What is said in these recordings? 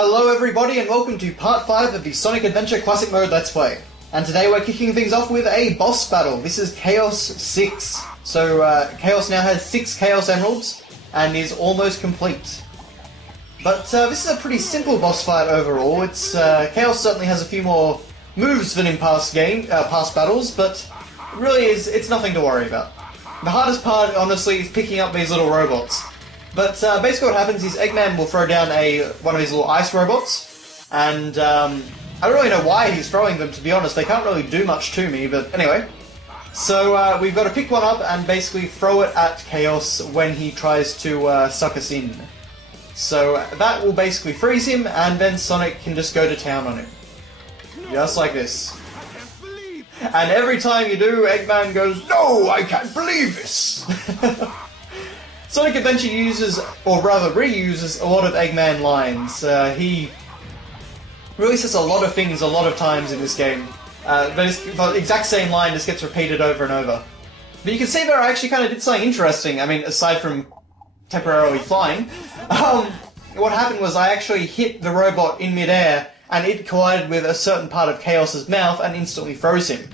Hello everybody and welcome to part 5 of the Sonic Adventure Classic Mode Let's Play. And today we're kicking things off with a boss battle. This is Chaos 6. So Chaos now has 6 Chaos Emeralds and is almost complete. But this is a pretty simple boss fight overall. It's Chaos certainly has a few more moves than in past battles, but really it's nothing to worry about. The hardest part, honestly, is picking up these little robots. But basically what happens is Eggman will throw down one of his little ice robots, and I don't really know why he's throwing them, to be honest. They can't really do much to me, but anyway. So we've got to pick one up and basically throw it at Chaos when he tries to suck us in. So that will basically freeze him, and then Sonic can just go to town on him. Just like this. And every time you do, Eggman goes, "No, I can't believe this!" Sonic Adventure uses, or rather reuses, a lot of Eggman lines. He really says a lot of things a lot of times in this game. The exact same line just gets repeated over and over. But you can see there I actually kind of did something interesting. I mean, aside from temporarily flying. What happened was I actually hit the robot in midair, and it collided with a certain part of Chaos's mouth and instantly froze him.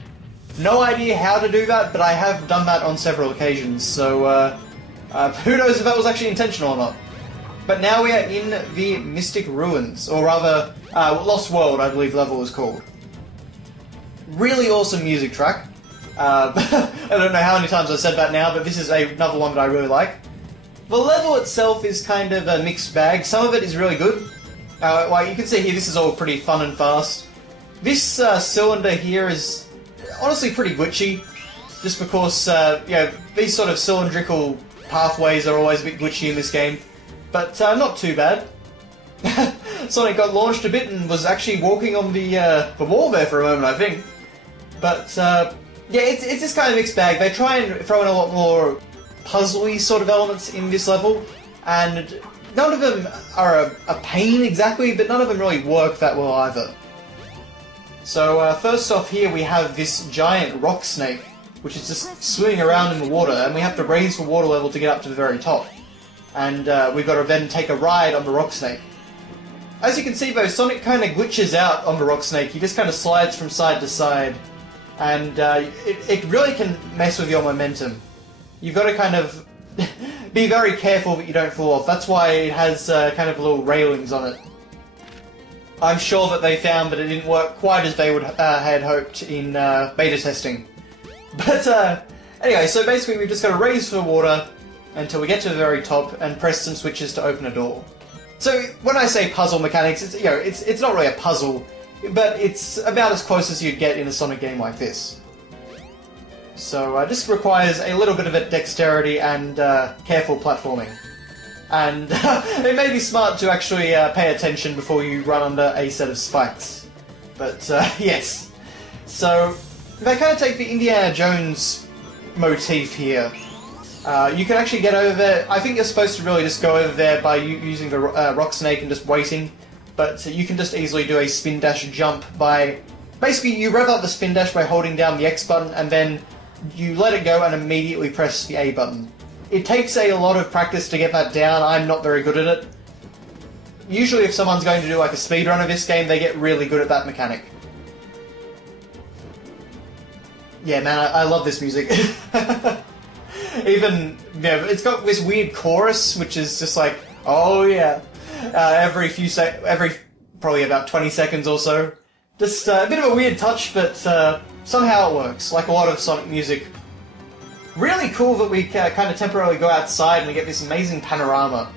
No idea how to do that, but I have done that on several occasions, so who knows if that was actually intentional or not. But now we are in the Mystic Ruins, or rather, Lost World, I believe level is called. Really awesome music track. I don't know how many times I've said that now, but this is another one that I really like. The level itself is kind of a mixed bag. Some of it is really good. Like you can see here, this is all pretty fun and fast. This cylinder here is honestly pretty glitchy, just because these sort of cylindrical pathways are always a bit glitchy in this game, but not too bad. Sonic got launched a bit and was actually walking on the wall there for a moment, I think. But yeah, it's just kind of a mixed bag. They try and throw in a lot more puzzly sort of elements in this level, and none of them are a pain exactly, but none of them really work that well either. So first off here we have this giant rock snake, which is just swimming around in the water, and we have to raise the water level to get up to the very top. And we've got to then take a ride on the rock snake. As you can see though, Sonic kind of glitches out on the rock snake. He just kind of slides from side to side, and it really can mess with your momentum. You've got to kind of be very careful that you don't fall off. That's why it has kind of little railings on it. I'm sure that they found that it didn't work quite as they would had hoped in beta testing. But anyway, so basically we've just got to raise the water until we get to the very top and press some switches to open a door. So when I say puzzle mechanics, it's not really a puzzle, but it's about as close as you'd get in a Sonic game like this. So this requires a little bit of dexterity and careful platforming. And it may be smart to actually pay attention before you run under a set of spikes. But yes. So they kind of take the Indiana Jones motif here. You can actually get over there. I think you're supposed to really just go over there by using the rock snake and just waiting. But you can just easily do a spin dash jump by... Basically, you rev up the spin dash by holding down the X button, and then you let it go and immediately press the A button. It takes a lot of practice to get that down. I'm not very good at it. Usually if someone's going to do like a speedrun of this game, they get really good at that mechanic. Yeah, man, I love this music. Even, it's got this weird chorus, which is just like, oh yeah, every probably about 20 seconds or so. Just a bit of a weird touch, but somehow it works, like a lot of Sonic music. Really cool that we kind of temporarily go outside and we get this amazing panorama.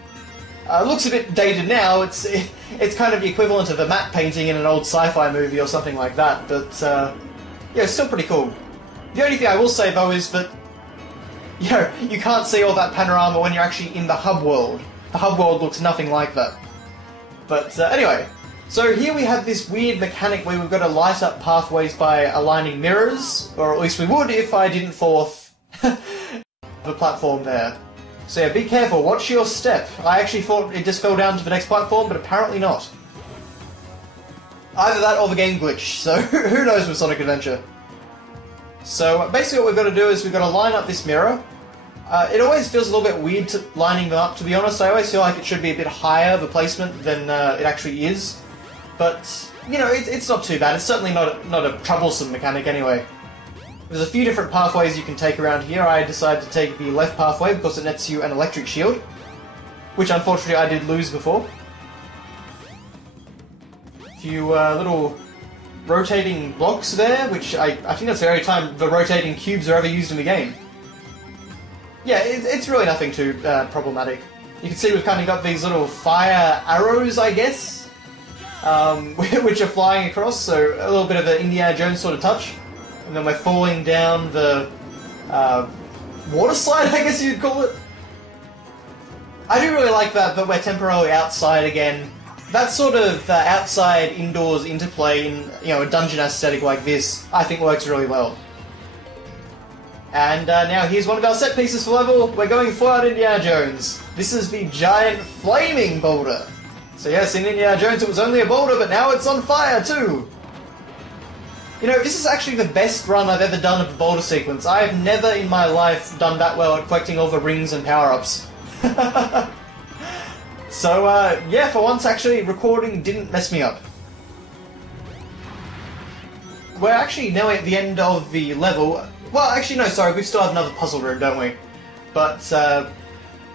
Looks a bit dated now. It's kind of the equivalent of a matte painting in an old sci-fi movie or something like that, but yeah, it's still pretty cool. The only thing I will say though is that you can't see all that panorama when you're actually in the hub world. The hub world looks nothing like that. But anyway, so here we have this weird mechanic where we've got to light up pathways by aligning mirrors, or at least we would if I didn't fall off the platform there. So yeah, be careful, watch your step. I actually thought it just fell down to the next platform, but apparently not. Either that or the game glitched, so who knows with Sonic Adventure. So basically what we've got to do is we've got to line up this mirror, It always feels a little bit weird lining them up, to be honest. I always feel like it should be a bit higher of a placement than it actually is. But, you know, it's not too bad. It's certainly not a troublesome mechanic anyway. There's a few different pathways you can take around here. I decided to take the left pathway because it nets you an electric shield, which unfortunately I did lose before. A few little rotating blocks there, which I think that's the only time the rotating cubes are ever used in the game. Yeah, it's really nothing too problematic. You can see we've kind of got these little fire arrows, I guess, which are flying across, so a little bit of an Indiana Jones sort of touch. And then we're falling down the water slide, I guess you'd call it. I do really like that, but we're temporarily outside again. That sort of outside-indoors interplay in, you know, a dungeon aesthetic like this, I think works really well. And now here's one of our set pieces for level. We're going full out Indiana Jones. This is the giant flaming boulder. So yes, in Indiana Jones it was only a boulder, but now it's on fire too. You know, this is actually the best run I've ever done of the boulder sequence. I have never in my life done that well at collecting all the rings and power-ups. So, yeah, for once actually recording didn't mess me up. We're actually now at the end of the level. Well, actually no, sorry, we still have another puzzle room, don't we? But,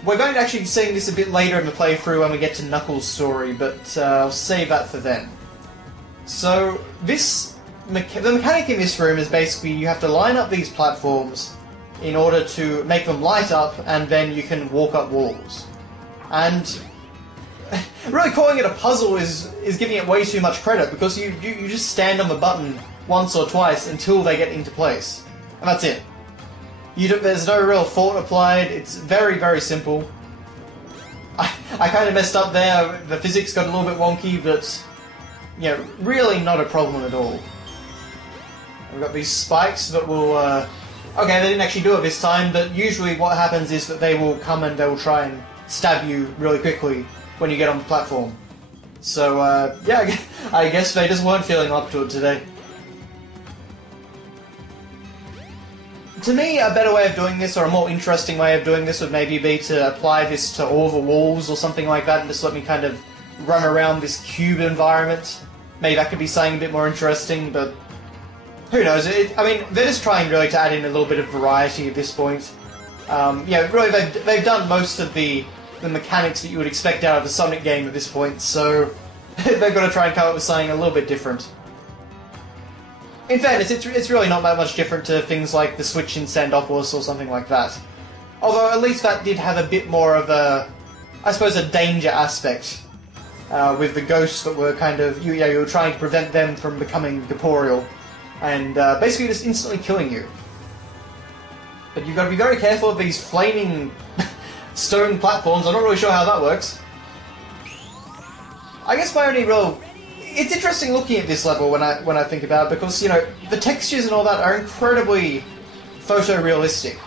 we're going to actually be seeing this a bit later in the playthrough when we get to Knuckles' story, but I'll save that for then. So, the mechanic in this room is basically you have to line up these platforms in order to make them light up, and then you can walk up walls. And really calling it a puzzle is giving it way too much credit, because you just stand on the button once or twice until they get into place. And that's it. There's no real thought applied, it's very, very simple. I kind of messed up there, the physics got a little bit wonky, but, you know, really not a problem at all. We've got these spikes that will, okay, they didn't actually do it this time, but usually what happens is that they will come and they will try and stab you really quickly when you get on the platform. So, yeah, I guess they just weren't feeling up to it today. To me, a better way of doing this, or a more interesting way of doing this, would maybe be to apply this to all the walls or something like that, and just let me kind of run around this cube environment. Maybe that could be something a bit more interesting, but who knows? I mean, they're just trying really to add in a little bit of variety at this point. Yeah, really, they've done most of the mechanics that you would expect out of a Sonic game at this point, so they've got to try and come up with something a little bit different. In fairness, it's really not that much different to things like the Switch in Sandopolis or something like that. Although at least that did have a bit more of a, I suppose, a danger aspect. With the ghosts that were kind of, you were trying to prevent them from becoming corporeal. And basically just instantly killing you. But you've got to be very careful of these flaming stone platforms. I'm not really sure how that works. I guess my only real... It's interesting looking at this level when I think about it, because, you know, the textures and all that are incredibly photorealistic.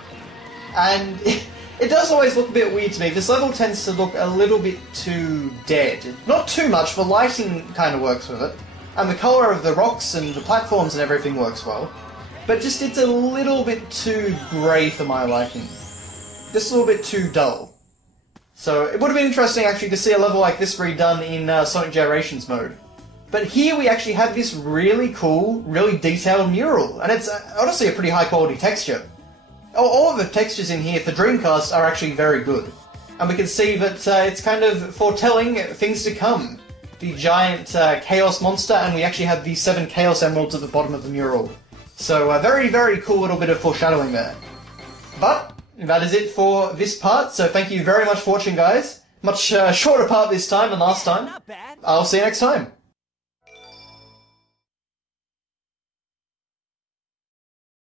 And it does always look a bit weird to me. This level tends to look a little bit too dead. Not too much, the lighting kind of works with it. And the colour of the rocks and the platforms and everything works well. But just it's a little bit too grey for my liking. Just a little bit too dull. So it would have been interesting actually to see a level like this redone in Sonic Generations mode. But here we actually have this really cool, really detailed mural. And it's honestly a pretty high quality texture. All of the textures in here for Dreamcast are actually very good. And we can see that it's kind of foretelling things to come. The giant Chaos Monster, and we actually have the 7 Chaos Emeralds at the bottom of the mural. So a very, very cool little bit of foreshadowing there. But that is it for this part, so thank you very much for watching, guys. Much shorter part this time than last time. I'll see you next time.